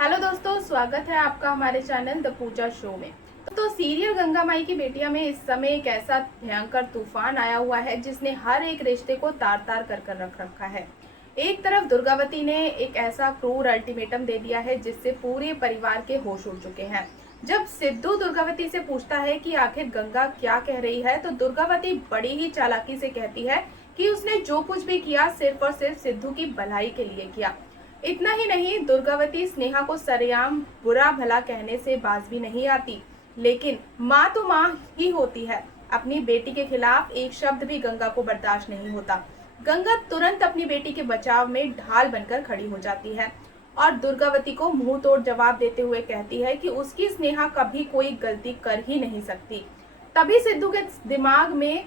Hello दोस्तों, स्वागत है आपका हमारे चैनल द पूजा शो में। तो सीरियल गंगा माई की बेटियां में इस समय एक ऐसा भयंकर तूफान आया हुआ है जिसने हर एक रिश्ते को तार तार कर कर रख रखा है। एक तरफ दुर्गावती ने एक ऐसा क्रूर अल्टीमेटम दे दिया है जिससे पूरे परिवार के होश उड़ चुके हैं। जब सिद्धू दुर्गावती से पूछता है कि आखिर गंगा क्या कह रही है, तो दुर्गावती बड़ी ही चालाकी से कहती है कि उसने जो कुछ भी किया सिर्फ और सिर्फ सिद्धू की भलाई के लिए किया। इतना ही नहीं, दुर्गावती स्नेहा को सरेआम बुरा भला कहने से बाज भी नहीं आती, लेकिन माँ तो माँ ही होती है। अपनी बेटी के खिलाफ एक शब्द भी गंगा को बर्दाश्त नहीं होता। गंगा तुरंत अपनी बेटी के बचाव में ढाल बनकर खड़ी हो जाती है और दुर्गावती को मुंह तोड़ जवाब देते हुए कहती है कि उसकी स्नेहा कभी कोई गलती कर ही नहीं सकती। तभी सिद्धू के दिमाग में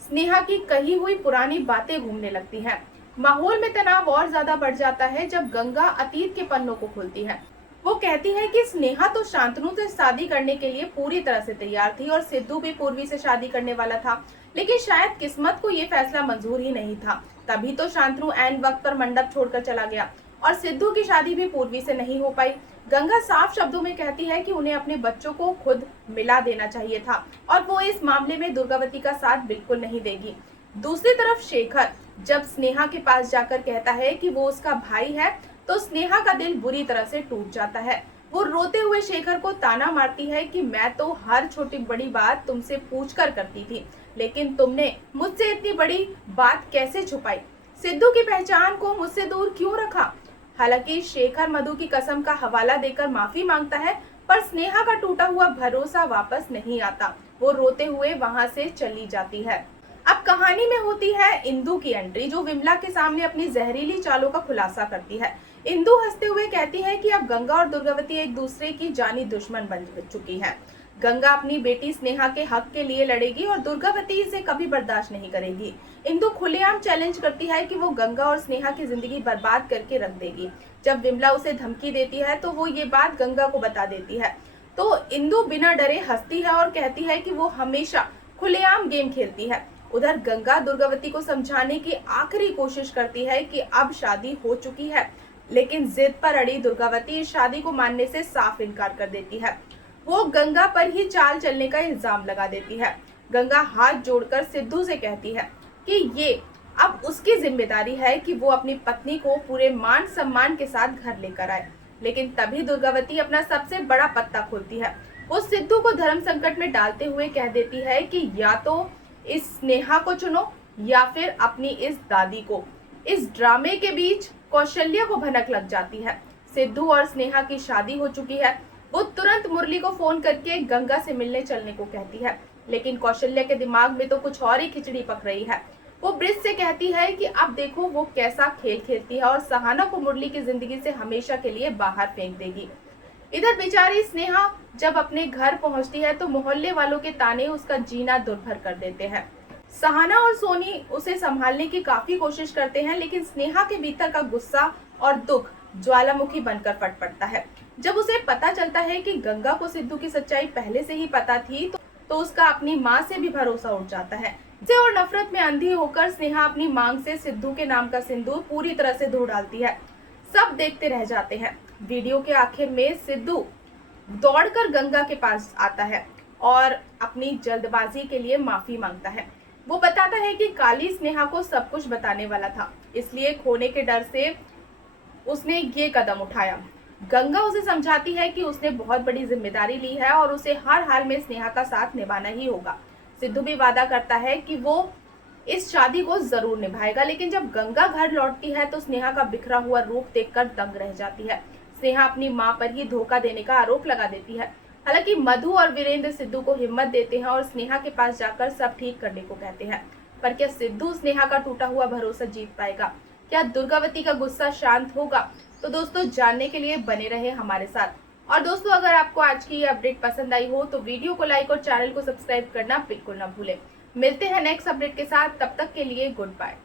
स्नेहा की कही हुई पुरानी बातें घूमने लगती हैं। माहौल में तनाव और ज्यादा बढ़ जाता है जब गंगा अतीत के पन्नों को खोलती है। वो कहती है कि स्नेहा तो शांतनु से शादी करने के लिए पूरी तरह से तैयार थी और सिद्धू भी पूर्वी से शादी करने वाला था, लेकिन शायद किस्मत को ये फैसला मंजूर ही नहीं था। तभी तो शांतनु ऐन वक्त पर मंडप छोड़कर चला गया और सिद्धू की शादी भी पूर्वी से नहीं हो पाई। गंगा साफ शब्दों में कहती है कि उन्हें अपने बच्चों को खुद मिला देना चाहिए था और वो इस मामले में दुर्गावती का साथ बिल्कुल नहीं देगी। दूसरी तरफ शेखर जब स्नेहा के पास जाकर कहता है कि वो उसका भाई है, तो स्नेहा का दिल बुरी तरह से टूट जाता है। वो रोते हुए शेखर को ताना मारती है कि मैं तो हर छोटी बड़ी बात तुमसे पूछकर करती थी, लेकिन तुमने मुझसे इतनी बड़ी बात कैसे छुपाई? सिद्धू की पहचान को मुझसे दूर क्यों रखा? हालांकि शेखर मधु की कसम का हवाला देकर माफी मांगता है, पर स्नेहा का टूटा हुआ भरोसा वापस नहीं आता। वो रोते हुए वहां से चली जाती है। अब कहानी में होती है इंदु की एंट्री, जो विमला के सामने अपनी जहरीली चालों का खुलासा करती है। इंदु हंसते हुए कहती है कि अब गंगा और दुर्गावती एक दूसरे की जानी दुश्मन बन चुकी हैं। गंगा अपनी बेटी स्नेहा के हक के लिए लड़ेगी और दुर्गावती इसे कभी बर्दाश्त नहीं करेगी। इंदु खुलेआम चैलेंज करती है कि वो गंगा और स्नेहा की जिंदगी बर्बाद करके रख देगी। जब विमला उसे धमकी देती है तो वो ये बात गंगा को बता देती है, तो इंदु बिना डरे हंसती है और कहती है कि वो हमेशा खुलेआम गेम खेलती है। उधर गंगा दुर्गावती को समझाने की आखिरी कोशिश करती है कि अब शादी हो चुकी है, लेकिन जिद पर अड़ी दुर्गावती इस शादी को मानने से साफ इनकार कर देती है। वो गंगा पर ही चाल चलने का इल्जाम लगा देती है। गंगा हाथ जोड़कर सिद्धू से कहती है कि ये अब उसकी जिम्मेदारी है कि वो अपनी पत्नी को पूरे मान सम्मान के साथ घर लेकर आए। लेकिन तभी दुर्गावती अपना सबसे बड़ा पत्ता खोलती है। वो सिद्धू को धर्म संकट में डालते हुए कह देती है कि या तो इस स्नेहा को चुनो या फिर अपनी इस दादी को। इस ड्रामे के बीच कौशल्या को भनक लग जाती है। सिद्धू और स्नेहा की शादी हो चुकी है। वो तुरंत मुरली को फोन करके गंगा से मिलने चलने को कहती है, लेकिन कौशल्या के दिमाग में तो कुछ और ही खिचड़ी पक रही है। वो ब्रिज से कहती है कि अब देखो वो कैसा खेल खेलती है और सहाना को मुरली की जिंदगी से हमेशा के लिए बाहर फेंक देगी। इधर बेचारी स्नेहा जब अपने घर पहुंचती है तो मोहल्ले वालों के ताने उसका जीना दुर्भर कर देते हैं। सहाना और सोनी उसे संभालने की काफी कोशिश करते हैं, लेकिन स्नेहा के भीतर का गुस्सा और दुख ज्वालामुखी बनकर फट पड़ता है। जब उसे पता चलता है कि गंगा को सिद्धू की सच्चाई पहले से ही पता थी, तो उसका अपनी माँ से भी भरोसा उठ जाता है। इसे और नफरत में अंधी होकर स्नेहा अपनी मांग से सिद्धू के नाम का सिंदूर पूरी तरह से धो डालती है। सब देखते रह जाते हैं। वीडियो के आखिर में सिद्धू दौड़कर गंगा के पास आता है और अपनी जल्दबाजी के लिए माफी मांगता है। वो बताता है कि काली स्नेहा को सब कुछ बताने वाला था, इसलिए खोने के डर से उसने ये कदम उठाया। गंगा उसे समझाती है कि उसने बहुत बड़ी जिम्मेदारी ली है और उसे हर हाल में स्नेहा का साथ निभाना ही होगा। सिद्धू भी वादा करता है कि वो इस शादी को जरूर निभाएगा, लेकिन जब गंगा घर लौटती है तो स्नेहा का बिखरा हुआ रूप देखकर दंग रह जाती है। स्नेहा अपनी मां पर ही धोखा देने का आरोप लगा देती है। हालांकि मधु और वीरेंद्र सिद्धू को हिम्मत देते हैं और स्नेहा के पास जाकर सब ठीक करने को कहते हैं। पर क्या सिद्धू स्नेहा का टूटा हुआ भरोसा जीत पाएगा? क्या दुर्गावती का गुस्सा शांत होगा? तो दोस्तों, जानने के लिए बने रहे हमारे साथ। और दोस्तों, अगर आपको आज की ये अपडेट पसंद आई हो तो वीडियो को लाइक और चैनल को सब्सक्राइब करना बिल्कुल ना भूलें। मिलते हैं नेक्स्ट अपडेट के साथ, तब तक के लिए गुड बाय।